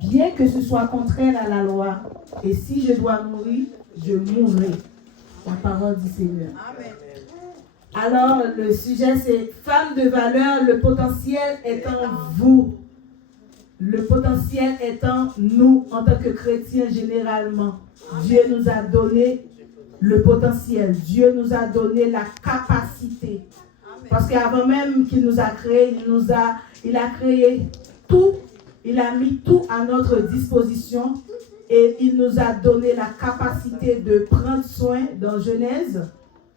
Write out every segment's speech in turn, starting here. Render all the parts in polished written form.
bien que ce soit contraire à la loi. Et si je dois mourir, je mourrai. La parole du Seigneur. Amen. Alors, le sujet, c'est femme de valeur, le potentiel est en vous. Le potentiel est en nous, en tant que chrétiens, généralement. Dieu nous a donné le potentiel. Dieu nous a donné la capacité. Parce qu'avant même qu'il nous a créé, il a créé tout. Il a mis tout à notre disposition. Et il nous a donné la capacité de prendre soin dans Genèse.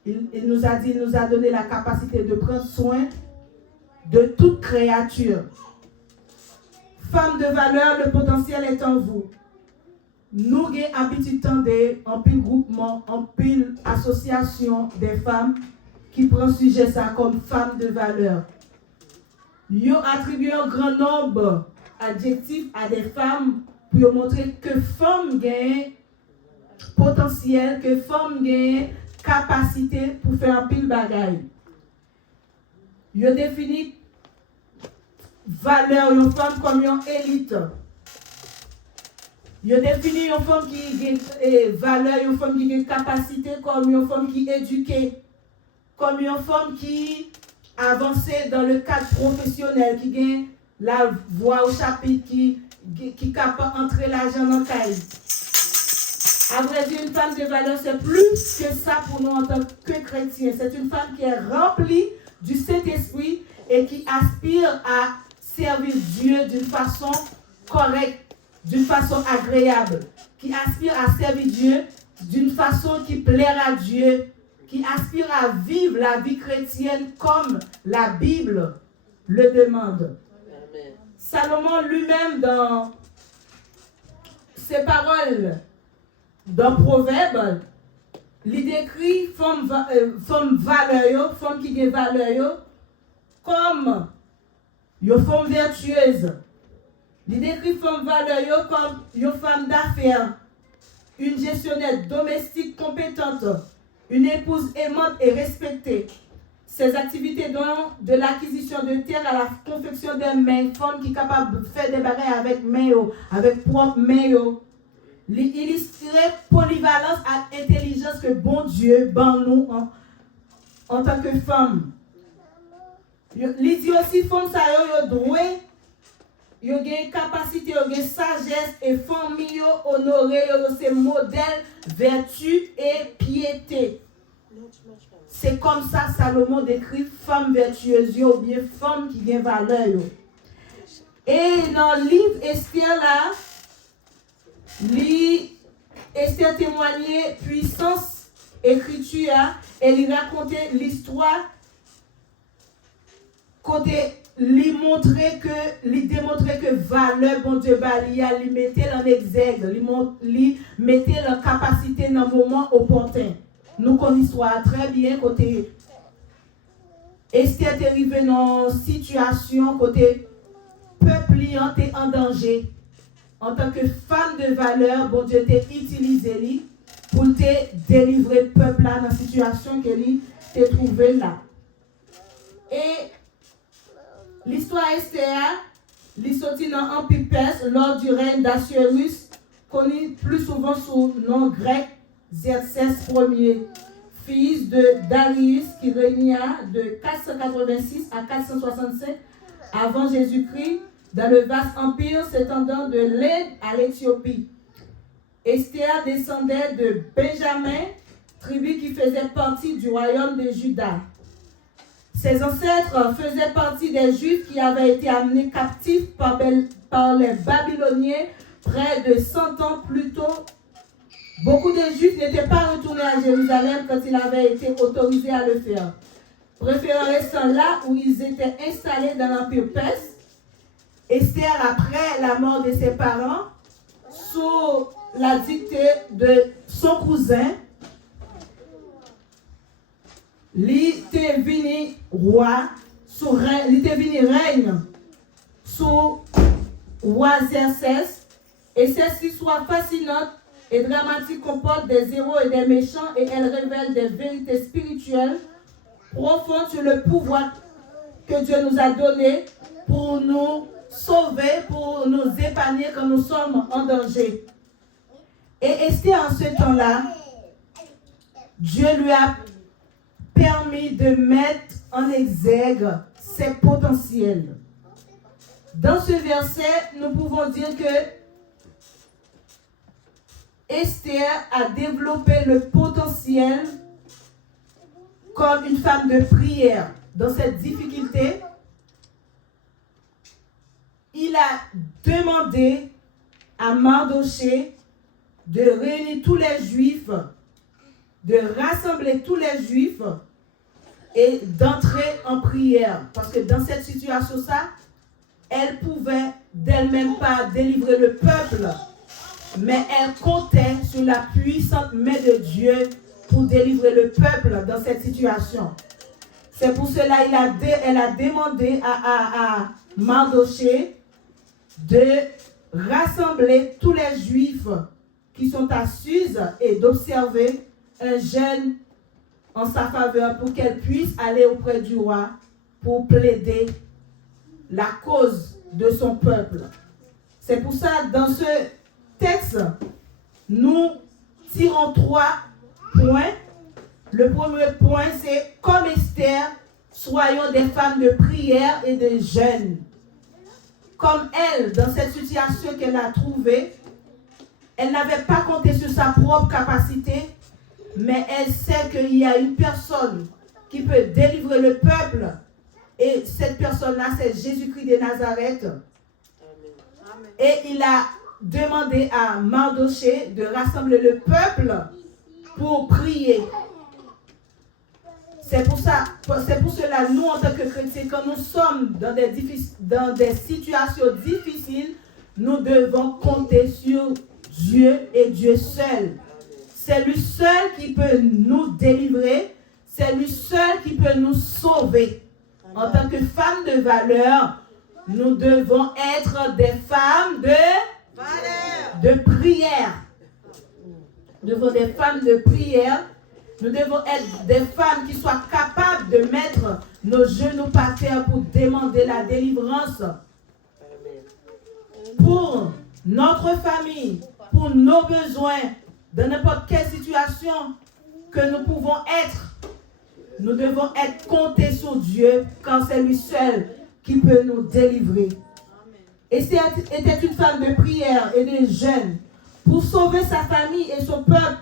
Il nous a dit, il nous a donné la capacité de prendre soin de toute créature. Femme de valeur, le potentiel est en vous. Nous avons habitude en pile groupement, en pile association des femmes qui prend sujet ça comme femme de valeur. Ils ont attribué un grand nombre d'adjectifs à des femmes pour montrer que femmes gagnent potentiel, que femmes gagnent capacité pour faire un pile bagaille. Ils ont défini valeur une femme comme une élite. Ils ont défini une femme qui a valeur, une femme qui a capacité comme une femme qui est éduquée, comme une femme qui avance dans le cadre professionnel, qui a la voix au chapitre, qui est capable d'entrer l'argent dans le cahier. À vrai dire, une femme de valeur, c'est plus que ça pour nous en tant que chrétiens. C'est une femme qui est remplie du Saint-Esprit et qui aspire à servir Dieu d'une façon correcte, d'une façon agréable, qui aspire à servir Dieu d'une façon qui plaira à Dieu, qui aspire à vivre la vie chrétienne comme la Bible le demande. Amen. Salomon lui-même, dans ses paroles, dans Proverbe, il décrit femme valeur, femme qui a valeur, comme une femme vertueuse. Il décrit femme valeur comme une femme d'affaires, une gestionnaire domestique compétente, une épouse aimante et respectée. Ses activités de l'acquisition de terre à la confection des mains, femme qui est capable de faire des bagages avec main, avec propre main. Illustrer polyvalence et intelligence que bon Dieu ban nous en tant que femme. Il dit aussi femme ça yo doué, yo gen capacité, yo gen sagesse et famille honorée, yo c'est modèle vertu et piété. C'est comme ça Salomon décrit femme vertueuse ou bien femme qui gagne valeur. Et dans le livre Esther là, Esther témoignait puissance écriture et il racontait l'histoire côté lui démontrer que valeur bon Dieu balia lui mettait en exergue, lui mettait la capacité dans le moment opportun. Nous connaissons l'histoire très bien côté Esther est arrivée dans une situation côté peuple est en danger. En tant que femme de valeur, bon Dieu t'a utilisé pour te délivrer le peuple là dans la situation qu'il t'a trouvé là. Et l'histoire Esther, il sorti dans l'Empire perse lors du règne d'Assuérus, connu plus souvent sous le nom grec Xerxès Ier, fils de Darius qui régna de 486 à 465 avant Jésus-Christ dans le vaste empire s'étendant de l'Inde à l'Éthiopie. Esther descendait de Benjamin, tribu qui faisait partie du royaume de Juda. Ses ancêtres faisaient partie des Juifs qui avaient été amenés captifs par les Babyloniens près de 100 ans plus tôt. Beaucoup de Juifs n'étaient pas retournés à Jérusalem quand il avait été autorisé à le faire, préférant rester là où ils étaient installés dans l'Empire perse. Esther, après la mort de ses parents, sous la dictée de son cousin, il était venu roi, il était venu règne sous roi Xerxès, et cette histoire fascinante et dramatique comporte des héros et des méchants, et elle révèle des vérités spirituelles profondes sur le pouvoir que Dieu nous a donné pour nous sauver, pour nous épargner quand nous sommes en danger. Et Esther, en ce temps-là, Dieu lui a permis de mettre en exergue ses potentiels. Dans ce verset, nous pouvons dire que Esther a développé le potentiel comme une femme de prière. Dans cette difficulté, il a demandé à Mardoché de réunir tous les Juifs, de rassembler tous les Juifs et d'entrer en prière. Parce que dans cette situation-là, elle pouvait d'elle-même pas délivrer le peuple, mais elle comptait sur la puissante main de Dieu pour délivrer le peuple dans cette situation. C'est pour cela qu'elle a demandé à Mardoché de rassembler tous les Juifs qui sont à Suse et d'observer un jeûne en sa faveur pour qu'elle puisse aller auprès du roi pour plaider la cause de son peuple. C'est pour ça, dans ce texte, nous tirons 3 points. Le premier point, c'est comme Esther, soyons des femmes de prière et de jeûne. Comme elle, dans cette situation qu'elle a trouvée, elle n'avait pas compté sur sa propre capacité, mais elle sait qu'il y a une personne qui peut délivrer le peuple. Et cette personne-là, c'est Jésus-Christ de Nazareth. Amen. Et il a demandé à Mardoché de rassembler le peuple pour prier. C'est pour cela, nous, en tant que chrétiens, quand nous sommes dans des situations difficiles, nous devons compter sur Dieu et Dieu seul. C'est lui seul qui peut nous délivrer. C'est lui seul qui peut nous sauver. En tant que femmes de valeur, nous devons être des femmes de prière. Nous devons être des femmes de prière. Nous devons être des femmes qui soient capables de mettre nos genoux par terre pour demander la délivrance. Pour notre famille, pour nos besoins, dans n'importe quelle situation que nous pouvons être. Nous devons être comptés sur Dieu quand c'est lui seul qui peut nous délivrer. Et c'était une femme de prière et de jeûne. Pour sauver sa famille et son peuple,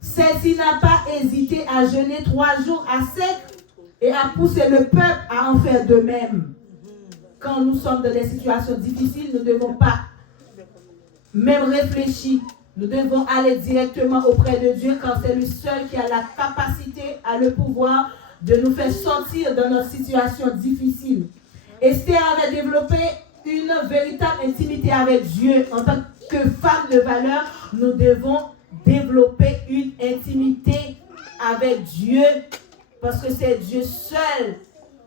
celle-ci n'a pas hésité à jeûner 3 jours à sec et à pousser le peuple à en faire de même. Quand nous sommes dans des situations difficiles, nous ne devons pas même réfléchir. Nous devons aller directement auprès de Dieu car c'est lui seul qui a la capacité, a le pouvoir de nous faire sortir de notre situation difficile. Esther avait développé une véritable intimité avec Dieu. En tant que femme de valeur, nous devons développer une intimité avec Dieu parce que c'est Dieu seul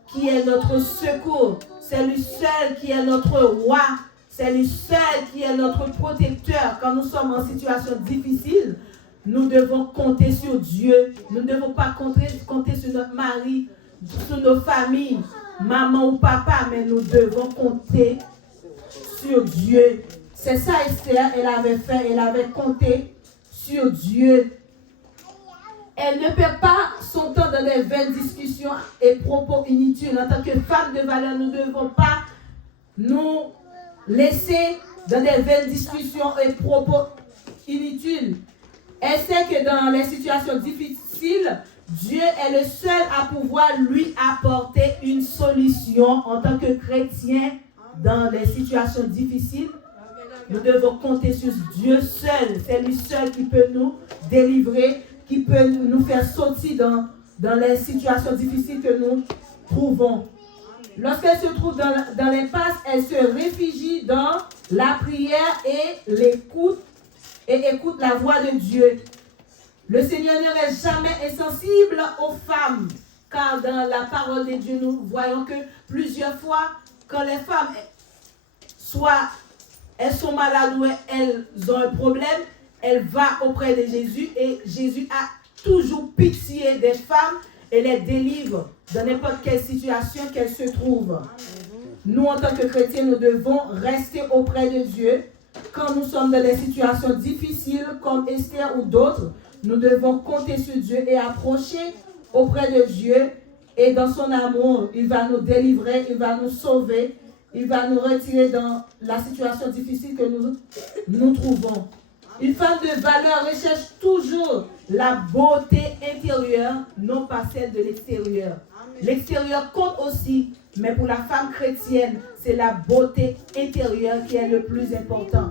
qui est notre secours. C'est lui seul qui est notre roi. C'est lui seul qui est notre protecteur. Quand nous sommes en situation difficile, nous devons compter sur Dieu. Nous ne devons pas compter sur notre mari, sur nos familles, maman ou papa, mais nous devons compter sur Dieu. C'est ça Esther, elle avait fait, elle avait compté sur Dieu. Elle ne perd pas son temps dans des vaines discussions et propos inutiles. En tant que femme de valeur, nous ne devons pas nous laisser dans des vaines discussions et propos inutiles. Elle sait que dans les situations difficiles, Dieu est le seul à pouvoir lui apporter une solution en tant que chrétien dans les situations difficiles. Nous devons compter sur Dieu seul. C'est lui seul qui peut nous délivrer, qui peut nous faire sortir dans les situations difficiles que nous trouvons. Lorsqu'elle se trouve dans l'impasse, elle se réfugie dans la prière et l'écoute et écoute la voix de Dieu. Le Seigneur ne reste jamais insensible aux femmes, car dans la parole de Dieu, nous voyons que plusieurs fois, quand les femmes, soit elles sont malades ou elles ont un problème, elles vont auprès de Jésus et Jésus a toujours pitié des femmes et les délivre dans n'importe quelle situation qu'elle se trouve. Nous, en tant que chrétiens, nous devons rester auprès de Dieu. Quand nous sommes dans des situations difficiles comme Esther ou d'autres, nous devons compter sur Dieu et approcher auprès de Dieu. Et dans son amour, il va nous délivrer, il va nous sauver, il va nous retirer dans la situation difficile que nous trouvons. Une femme de valeur recherche toujours la beauté intérieure, non pas celle de l'extérieur. L'extérieur compte aussi, mais pour la femme chrétienne, c'est la beauté intérieure qui est le plus important.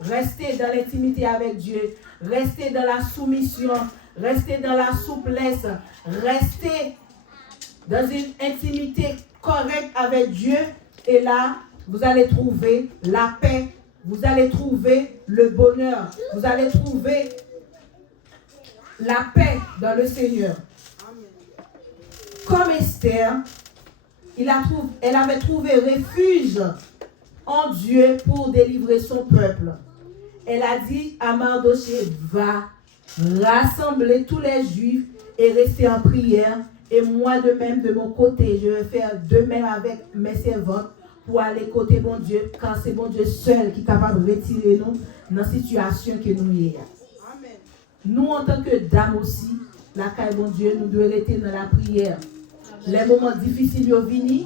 Restez dans l'intimité avec Dieu, restez dans la soumission, restez dans la souplesse, restez dans une intimité correcte avec Dieu, et là, vous allez trouver la paix, vous allez trouver le bonheur, vous allez trouver la paix dans le Seigneur. Comme Esther, elle avait trouvé refuge en Dieu pour délivrer son peuple. Elle a dit à Mardochée, va rassembler tous les Juifs et rester en prière. Et moi de même, de mon côté, je vais faire de même avec mes servantes pour aller côté bon Dieu, car c'est bon Dieu seul qui est capable de retirer nous dans la situation que nous y sommes. Nous, en tant que dames aussi, la caille bon Dieu, nous devons rester dans la prière. Les moments difficiles sont venus,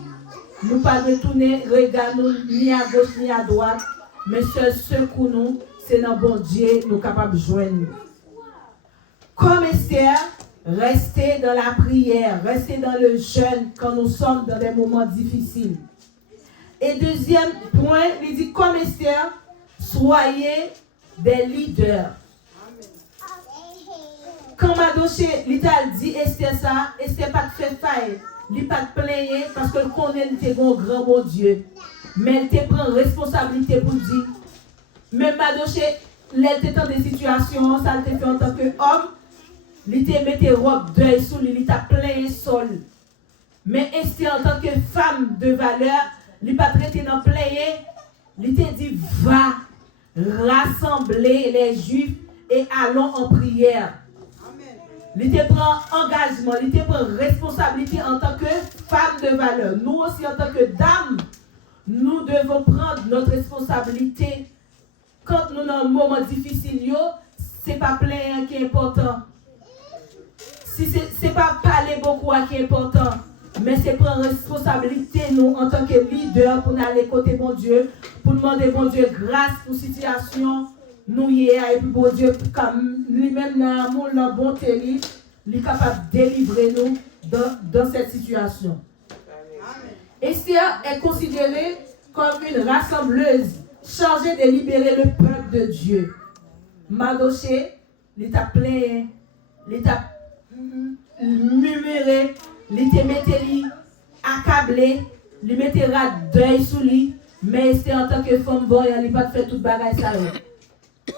nous pas retourner, regarder ni à gauche ni à droite, mais seul secours nous, c'est dans bon Dieu, nous capables de joindre. Comme Esther, restez dans la prière, restez dans le jeûne quand nous sommes dans des moments difficiles. Et deuxième point, il dit comme Esther, soyez des leaders. Quand Mardochée, l'Ital dit Esther ça, Esther pas fait faille, il pas plaigner parce qu'elle connaît le grand bon Dieu. Mais elle te prend responsabilité pour dire, même Mardochée, elle était dans des situations, ça elle te fait en tant qu'homme, il te mettait robe deuil sous lui, il t'a plaigné sol. Mais Esther en tant que femme de valeur, il pas traité dans plaigner, il te dit va rassembler les Juifs et allons en prière. Il te prend engagement, il te prend responsabilité en tant que femme de valeur. Nous aussi en tant que dames, nous devons prendre notre responsabilité. Quand nous sommes dans un moment difficile, ce n'est pas plaindre qui est important. Si ce n'est pas parler beaucoup qui est important, mais c'est prendre responsabilité nous en tant que leader pour aller côté bon Dieu, pour demander bon Dieu grâce pour la situation. Nous y est, et puis bon Dieu, comme lui-même dans l'amour, dans la bonté, il est capable de délivrer nous dans cette situation. Esther est considérée comme une rassembleuse chargée de libérer le peuple de Dieu. Mardochée, il t'a plaint, il t'a murmuré, il t'a mis accablé, il mettra deuil sous lui, mais Esther en tant que femme voyante, il n'a pas fait toute bagaille ça.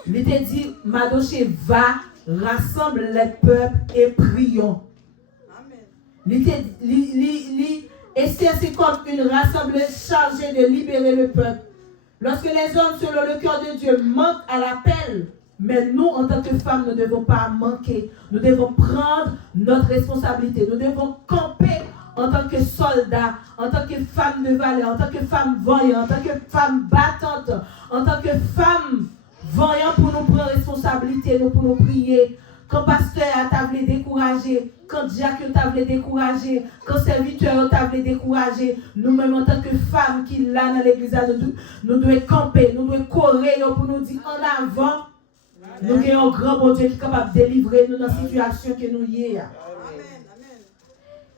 Il t'a dit, Mardochée, va, rassemble les peuples et prions. Esther, c'est comme une rassembleuse chargée de libérer le peuple. Lorsque les hommes, selon le cœur de Dieu, manquent à l'appel, mais nous, en tant que femmes, nous ne devons pas manquer. Nous devons prendre notre responsabilité. Nous devons camper en tant que soldats, en tant que femmes de valeur, en tant que femmes voyantes, en tant que femmes battantes, en tant que femmes voyantes pour nous prendre responsabilité, nous pour nous prier. Quand pasteur t'a voulu décourager, quand Jacques t'a voulu décourager, quand serviteur t'a voulu décourager, nous-mêmes en tant que femmes qui là dans l'église, nous devons camper, nous devons courir pour nous dire en avant, nous avons un grand bon Dieu qui est capable de délivrer nous dans la situation que nous y sommes.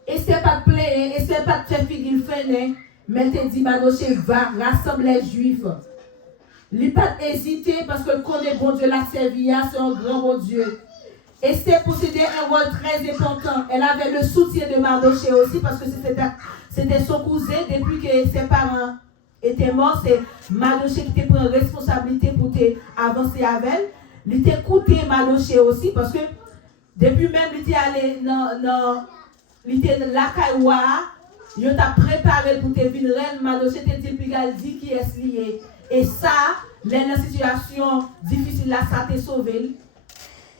Et c'est pas de plaire, et c'est pas de faire figure fenêtre, mais te dit, Mardochée, va rassembler les Juifs. Il n'a pas hésité parce que connaît bon Dieu, la servia, c'est un grand bon Dieu. Esther possédait un rôle très important. Elle avait le soutien de Mardochée aussi parce que c'était son cousin. Depuis que ses parents étaient morts, c'est Mardochée qui te prend responsabilité pour avancer avec elle. Il t'a écouté Mardochée aussi parce que depuis même il était allé dans la Kaïwa, il t'a préparé pour te venir reine. Mardochée t'a dit puis elle dit qui est lié. Et ça, dans la situation difficile là, ça t'a sauvé.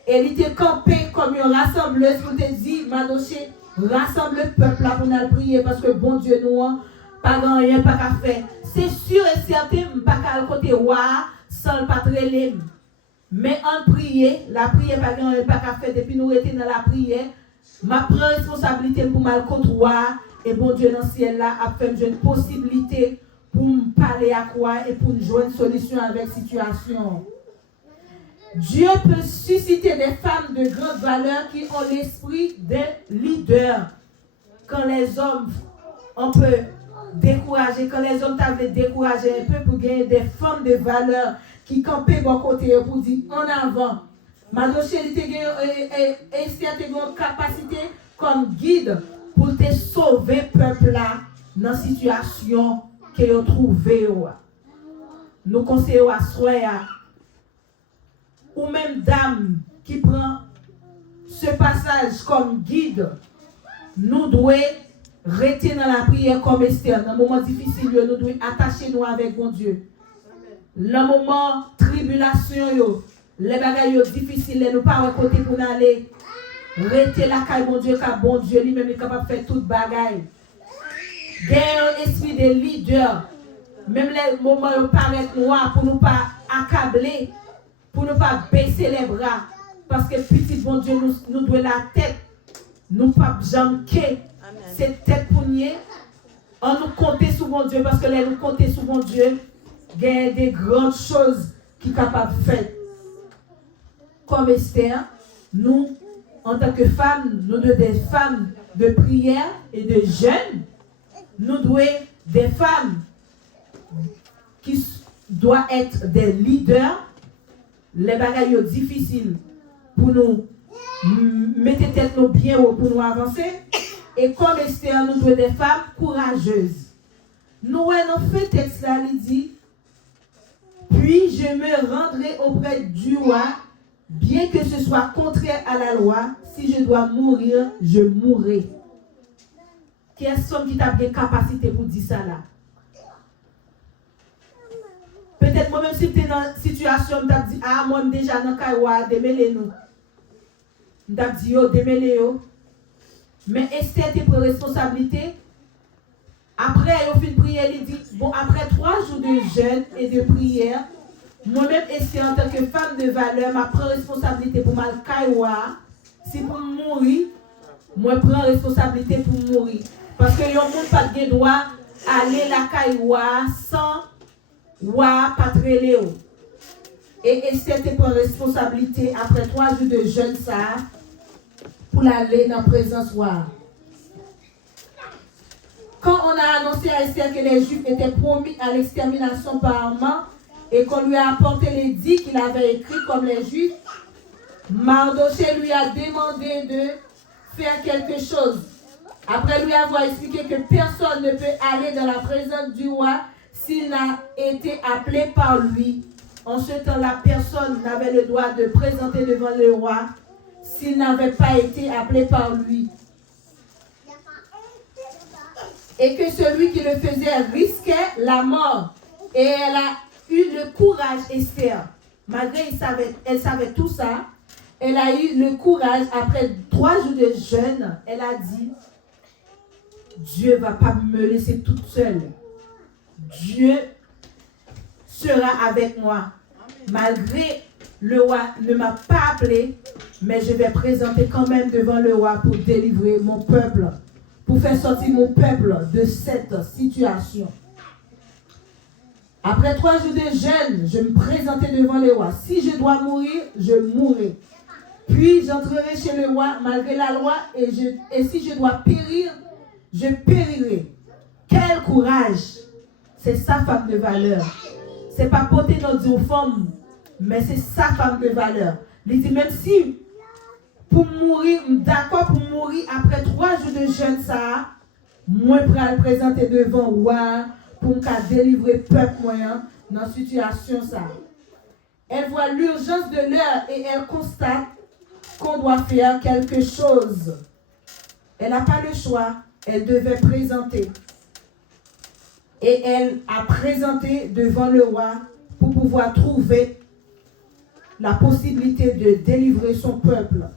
Et il était campé comme une rassembleuse pour te dire, Mardochée, rassemble le peuple là pour nous prier parce que bon Dieu nous pas rien pas qu'à faire. C'est sûr et certain pas qu'à côté roi sans le patrelem. Mais en prier, la prière pas rien pas qu'à faire depuis nous étions dans la prière, ma prend responsabilité pour mal contre roi et bon Dieu dans le ciel là a fait une possibilité pour me parler à quoi et pour nous jouer une solution avec situation. Dieu peut susciter des femmes de grande valeur qui ont l'esprit d'un leader. Quand les hommes, on peut décourager, quand les hommes t'avaient découragé un peu pour gagner des femmes de valeur qui campaient bon côté pour dire en avant. Madoché et certaines capacités comme guide pour te sauver peuple là dans la situation que vous trouvez. Nous conseillons à Soya ou même dame qui prend ce passage comme guide, nous devons rester dans la prière comme Esther. Dans un moment difficile, nous devons attacher nous avec mon Dieu. Le moment tribulation, les bagages difficiles, nous pas côté pour aller. Rester là car mon Dieu, car bon Dieu lui-même est capable de faire toute bagaille. Gagner un esprit de leader. Même les moments où paraît noir pour nous pas accabler. Pour ne pas baisser les bras. Parce que petit bon Dieu nous doit la tête. Nous pas jamquer. C'est tête pour nous. On nous compter sur mon Dieu. Parce que là nous compter sur mon Dieu. Il y a des grandes choses qui sont capables de faire. Comme Esther, nous, en tant que femmes, nous devons des femmes de prière et de jeûne. Nous devons des femmes qui doivent être des leaders. Les bagailles difficiles pour nous mettre tête nous bien pour nous avancer. Et comme Esther, nous devons des femmes courageuses. Nous avons fait texte là, il dit, puis je me rendrai auprès du roi, bien que ce soit contraire à la loi, si je dois mourir, je mourrai. Qui est-ce qui a bien capacité pour dire ça là? Peut-être moi-même si tu es dans une situation, je t'ai dit, ah, moi déjà dans le cas, démêlez-nous. Je t'ai dit, démêlez-nous. Mais Esther était pour responsabilité. Après, elle a fait une prière, il dit, bon, après 3 jours de jeûne et de prière, moi-même, Esther, en tant que femme de valeur, ma prend responsabilité pour ma caïwa. Si pour mourir, moi, je prends responsabilité pour mourir. Parce que les gens n'ont pas de droit aller la caïwa sans patreléo. Et Esther te prend responsabilité après 3 jours de jeûne ça pour l'aller dans la présence roi. Quand on a annoncé à Esther que les Juifs étaient promis à l'extermination par Haman et qu'on lui a apporté l'édit qu'il avait écrit comme les Juifs, Mardoché lui a demandé de faire quelque chose. Après lui avoir expliqué que personne ne peut aller dans la présence du roi s'il n'a été appelé par lui. En ce temps-là, personne n'avait le droit de présenter devant le roi s'il n'avait pas été appelé par lui. Et que celui qui le faisait risquait la mort. Et elle a eu le courage, Esther, malgré elle savait tout ça, elle a eu le courage, après 3 jours de jeûne, elle a dit, Dieu ne va pas me laisser toute seule. Dieu sera avec moi. Malgré le roi ne m'a pas appelé, mais je vais présenter quand même devant le roi pour délivrer mon peuple, pour faire sortir mon peuple de cette situation. Après 3 jours de jeûne, je me présentais devant le roi. Si je dois mourir, je mourrai. Puis j'entrerai chez le roi malgré la loi et si je dois périr, je périrai. Quel courage! C'est sa femme de valeur. C'est pas porter notre femme, mais c'est sa femme de valeur. Il dit même si pour mourir, d'accord pour mourir après 3 jours de jeûne, ça, moi je vais le présenter devant le roi pour me délivrer le peuple moyen dans la situation ça. Elle voit l'urgence de l'heure et elle constate qu'on doit faire quelque chose. Elle n'a pas le choix. Elle devait présenter. Et elle a présenté devant le roi pour pouvoir trouver la possibilité de délivrer son peuple.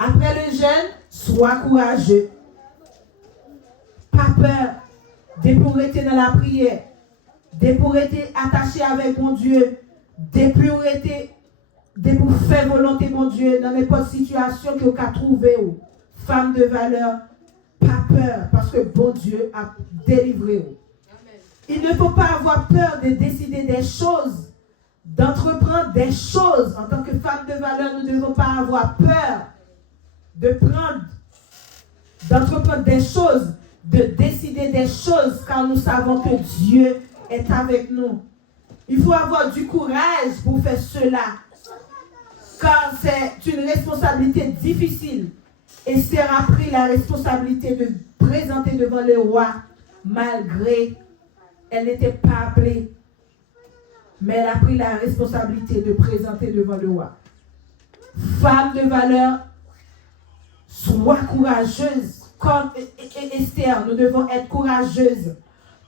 Après le jeûne, Sois courageux. Pas peur. Dès pour être dans la prière. Dès pour être attaché avec mon Dieu. Dès pour faire volonté, mon Dieu, dans n'importe situation que vous avez trouvé. Femme de valeur, pas peur, parce que bon Dieu a délivré. Il ne faut pas avoir peur de décider des choses, d'entreprendre des choses. En tant que femme de valeur, nous ne devons pas avoir peur d'entreprendre des choses, de décider des choses, car nous savons que Dieu est avec nous. Il faut avoir du courage pour faire cela, car c'est une responsabilité difficile. Esther a pris la responsabilité de présenter devant le roi, malgré elle n'était pas appelée, mais elle a pris la responsabilité de présenter devant le roi. Femme de valeur, sois courageuse. Comme Esther, nous devons être courageuses.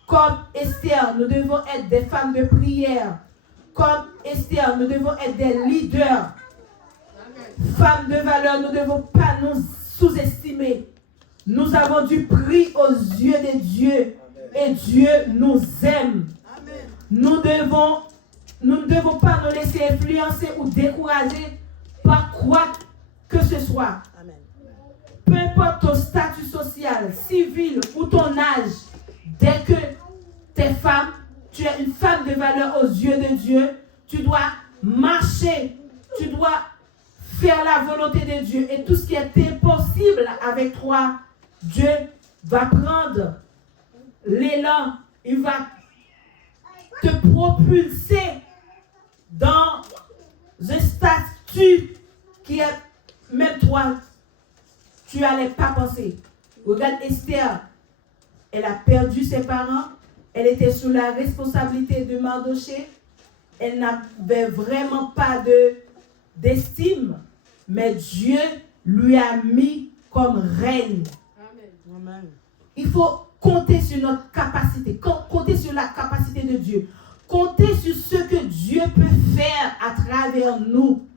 Comme Esther, nous devons être des femmes de prière. Comme Esther, nous devons être des leaders. Femmes de valeur, nous ne devons pas nous sous-estimer. Nous avons du prix aux yeux de Dieu. Et Dieu nous aime. Nous ne devons pas nous laisser influencer ou décourager par quoi que ce soit. Peu importe ton statut social, civil ou ton âge, dès que tu es femme, tu es une femme de valeur aux yeux de Dieu, tu dois marcher, tu dois faire la volonté de Dieu. Et tout ce qui est impossible avec toi, Dieu va prendre l'élan, il va te propulser dans un statut qui est, même toi, tu n'allais pas penser. Regarde Esther, elle a perdu ses parents, elle était sous la responsabilité de Mardoché, elle n'avait vraiment pas d'estime, mais Dieu lui a mis comme reine. Amen. Il faut compter sur notre capacité, compter sur la capacité de Dieu, compter sur ce que Dieu peut faire à travers nous.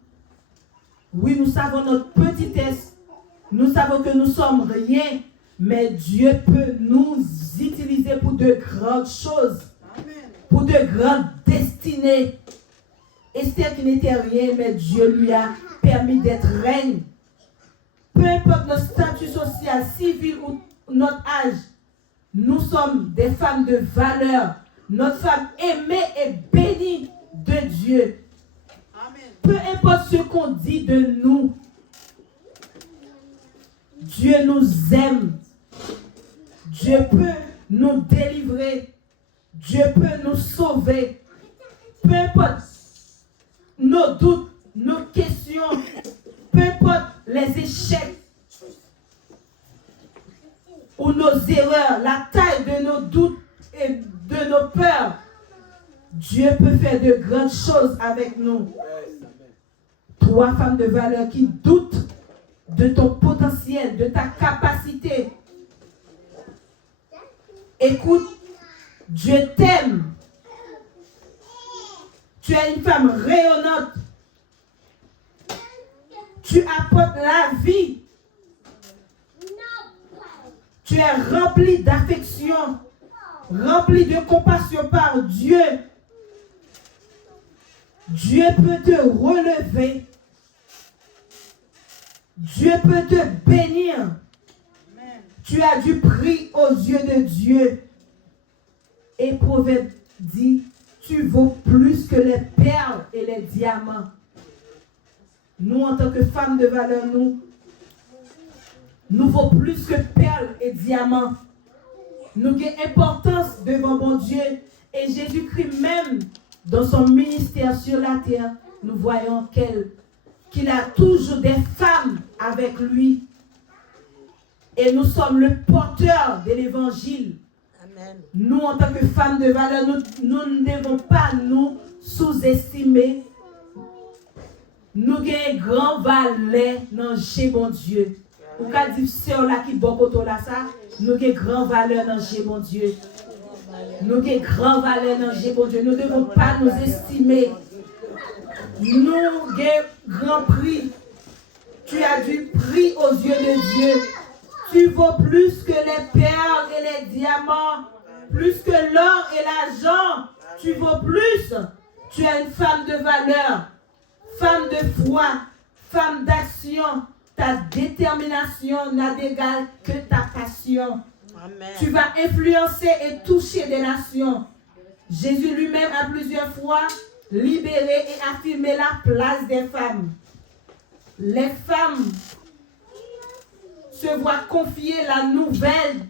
Oui, nous savons notre petitesse, nous savons que nous sommes rien, mais Dieu peut nous utiliser pour de grandes choses, pour de grandes destinées. Esther qui n'était rien, mais Dieu lui a permis d'être reine. Peu importe notre statut social, civil ou notre âge, nous sommes des femmes de valeur. Notre femme aimée et bénie de Dieu. Amen. Peu importe ce qu'on dit de nous, Dieu nous aime. Dieu peut nous délivrer. Dieu peut nous sauver. Peu importe nos doutes, nos questions, peu importe les échecs ou nos erreurs, la taille de nos doutes et de nos peurs, Dieu peut faire de grandes choses avec nous. Toi, femme de valeur qui doute de ton potentiel, de ta capacité, écoute, Dieu t'aime. Tu es une femme rayonnante. Tu apportes la vie. Tu es rempli d'affection, rempli de compassion par Dieu. Dieu peut te relever. Dieu peut te bénir. Amen. Tu as du prix aux yeux de Dieu. Et Proverbe dit, tu vaux plus que les perles et les diamants. Nous, en tant que femmes de valeur, nous vaut plus que perles et diamants. Nous avons importance devant mon Dieu. Et Jésus-Christ même, dans son ministère sur la terre, nous voyons qu'il a toujours des femmes avec lui. Et nous sommes le porteur de l'évangile. Amen. Nous, en tant que femmes de valeur, nous ne devons pas nous sous-estimer. Nous avons un grand valet dans mon Dieu. Ou quand dit sœur là qui bokoto là ça, nous avons grand valeur dans mon Dieu. Nous avons grand valeur dans mon Dieu. Nous ne devons pas nous estimer. Nous avons grand prix. Tu as du prix aux yeux de Dieu. Tu vaux plus que les perles et les diamants, plus que l'or et l'argent. Tu vaux plus. Tu es une femme de valeur, femme de foi, femme d'action. Ta détermination n'a d'égal que ta passion. Amen. Tu vas influencer et toucher des nations. Jésus lui-même a plusieurs fois libéré et affirmé la place des femmes. Les femmes se voient confier la nouvelle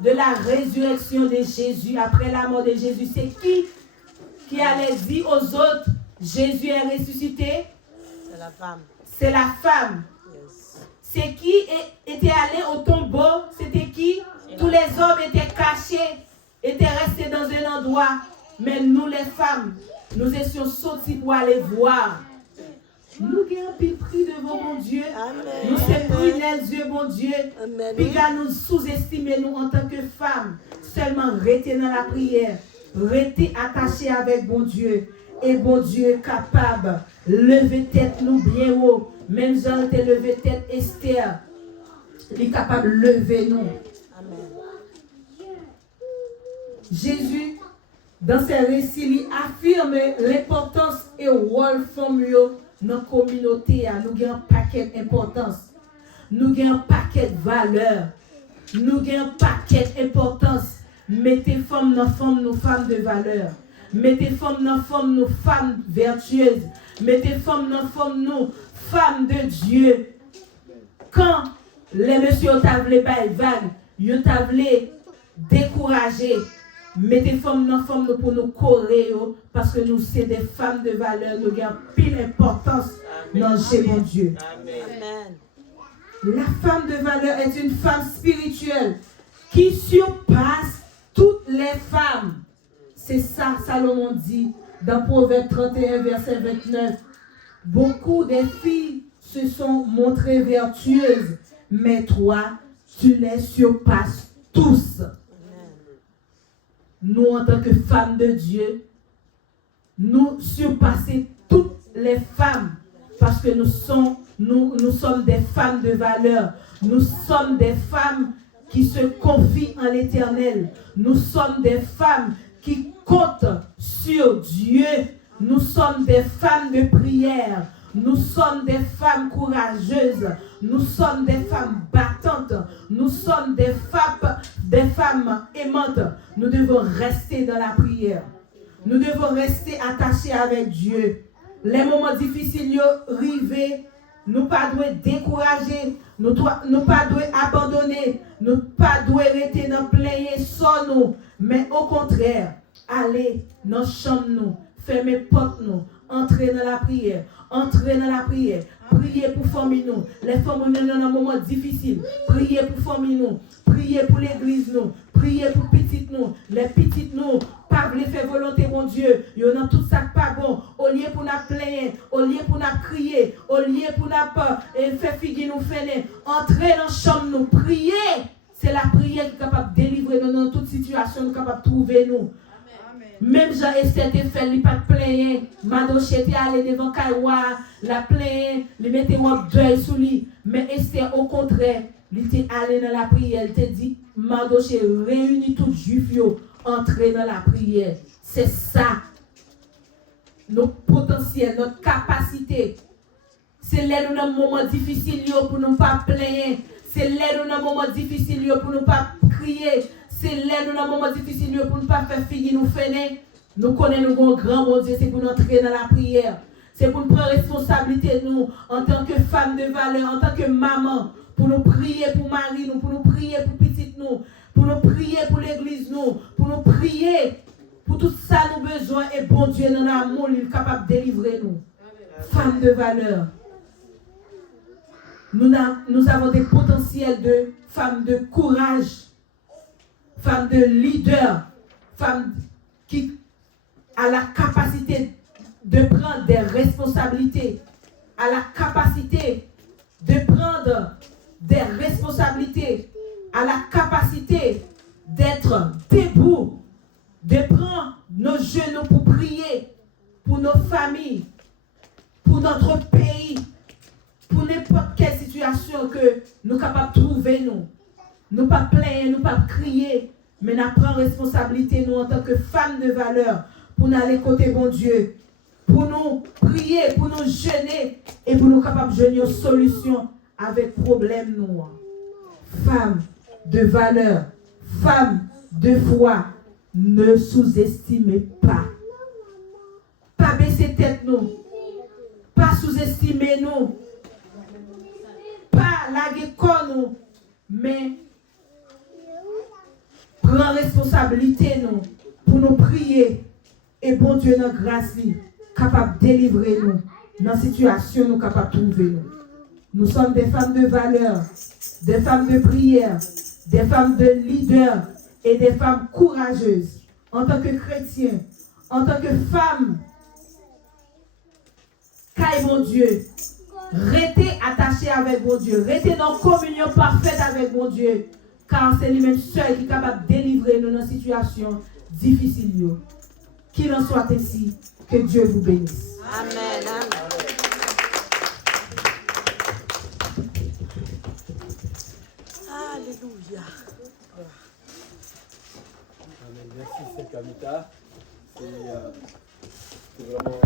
de la résurrection de Jésus après la mort de Jésus. C'est qui allait dire aux autres, Jésus est ressuscité? C'est la femme. C'est la femme. Yes. C'est qui était allé au tombeau? C'était qui? Tous les hommes étaient cachés, étaient restés dans un endroit. Mais nous les femmes, nous étions sortis pour aller voir. Nous avons pris devant mon Dieu. Amen. Nous sommes pris les yeux, mon Dieu. Puis nous sous-estimer nous en tant que femmes. Seulement rester dans la prière. Rester attachés avec bon Dieu. Et bon Dieu capable. Lever tête nous bien haut. Même Jean était levé tête Esther. Il est capable de lever nous. Amen. Jésus, dans ses récits, il affirme l'importance et le rôle familial dans la communauté. Nous avons un paquet d'importance. Nous avons un paquet de valeur. Nous avons un paquet d'importance. Mettez femmes dans femmes, nous femmes de valeur. Mettez femmes dans femmes, nous femmes vertueuses. Mettez femmes dans femmes, nous femmes de Dieu. Quand les messieurs t'ont voulu vague, ils t'ont voulu décourager. Mettez femmes dans femmes nous pour nous courir parce que nous sommes des femmes de valeur. Nous avons pile importance dans chez mon Dieu. Amen. La femme de valeur est une femme spirituelle qui surpasse toutes les femmes. C'est ça, Salomon dit dans Proverbe 31, verset 29. Beaucoup de filles se sont montrées vertueuses, mais toi, tu les surpasses tous. Nous, en tant que femmes de Dieu, nous surpassons toutes les femmes parce que nous sommes des femmes de valeur. Nous sommes des femmes qui se confient en l'Éternel. Nous sommes des femmes qui comptent sur Dieu. Nous sommes des femmes de prière. Nous sommes des femmes courageuses. Nous sommes des femmes battantes. Nous sommes des femmes aimantes. Nous devons rester dans la prière. Nous devons rester attachés avec Dieu. Les moments difficiles arrivent. Nous ne pas décourager. Nous ne pas abandonner. Nous ne pas rester dans plein sans nous. Mais au contraire, aller dans la chambre, nous, fermer porte nous, entrer dans la prière. Entrez dans la prière. Priez pour famille nous. Les femmes sont dans un moment difficile. Priez pour famille nous. Priez pour l'église nous. Priez pour petites nous. Les petites nous. Pas voulez faire volonté mon Dieu. Ils ont tout ça pas bon. Au lieu pour nous plaindre, au lieu pour nous crier, au lieu pour nous faire figuer nous faire. Entrez dans la chambre nous. Priez. C'est la prière qui est capable de délivrer nous dans toute situation, nous capable de trouver nous. Même Jean Esther était fait, il pas de plaindre. Madoche était allé devant Kaiwa, la plaindre, il mettait un deuil sous lui. Mais Esther, au contraire, il était allé dans la prière. Il était dit, Madoche réunit tout juif, entrer dans la prière. C'est ça. Notre potentiel, notre capacité. C'est là nous dans un moment difficile pour nous pas plaindre. C'est là nous dans un moment difficile pour nous pas crier. C'est là nous dans un moment difficile pour ne pas faire finir nous faire. Nous connaissons nos grand bon Dieu, c'est pour nous entrer dans la prière. C'est pour nous prendre responsabilité nous en tant que femmes de valeur, en tant que maman, pour nous prier pour mari nous, pour nous prier pour petite nous, pour nous prier pour l'église nous, pour nous prier pour tout ça nous besoin et bon Dieu dans l'amour, il est capable de délivrer nous. Femmes de valeur. Nous avons des potentiels de femmes de courage. Femme de leader, femme qui a la capacité de prendre des responsabilités, a la capacité de prendre des responsabilités, a la capacité d'être debout, de prendre nos genoux pour prier pour nos familles, pour notre pays, pour n'importe quelle que nous capables de trouver nous. Nous pas plaindre, nous pas crier, mais nous prenons responsabilité nous en tant que femmes de valeur pour nous aller côté bon Dieu, pour nous prier, pour nous jeûner et pour nous capables de jeûner une solution avec problème nous. Femmes de valeur, femmes de foi, ne sous-estimez pas. Pas baisser tête nous, pas sous-estimer nous, pas laguer corps nous, mais prendre responsabilité nous pour nous prier et bon Dieu dans grâce capable de délivrer nous dans la situation nous capable de trouver nous. Nous sommes des femmes de valeur, des femmes de prière, des femmes de leader et des femmes courageuses en tant que chrétiens, en tant que femmes. Caille mon Dieu, restez attachés avec mon Dieu, restez dans communion parfaite avec mon Dieu, car c'est lui-même seul qui est capable de délivrer nous dans une situation difficile. Qu'il en soit ainsi, que Dieu vous bénisse. Amen. Alléluia. Amen. Merci, c'est Kamita. C'est vraiment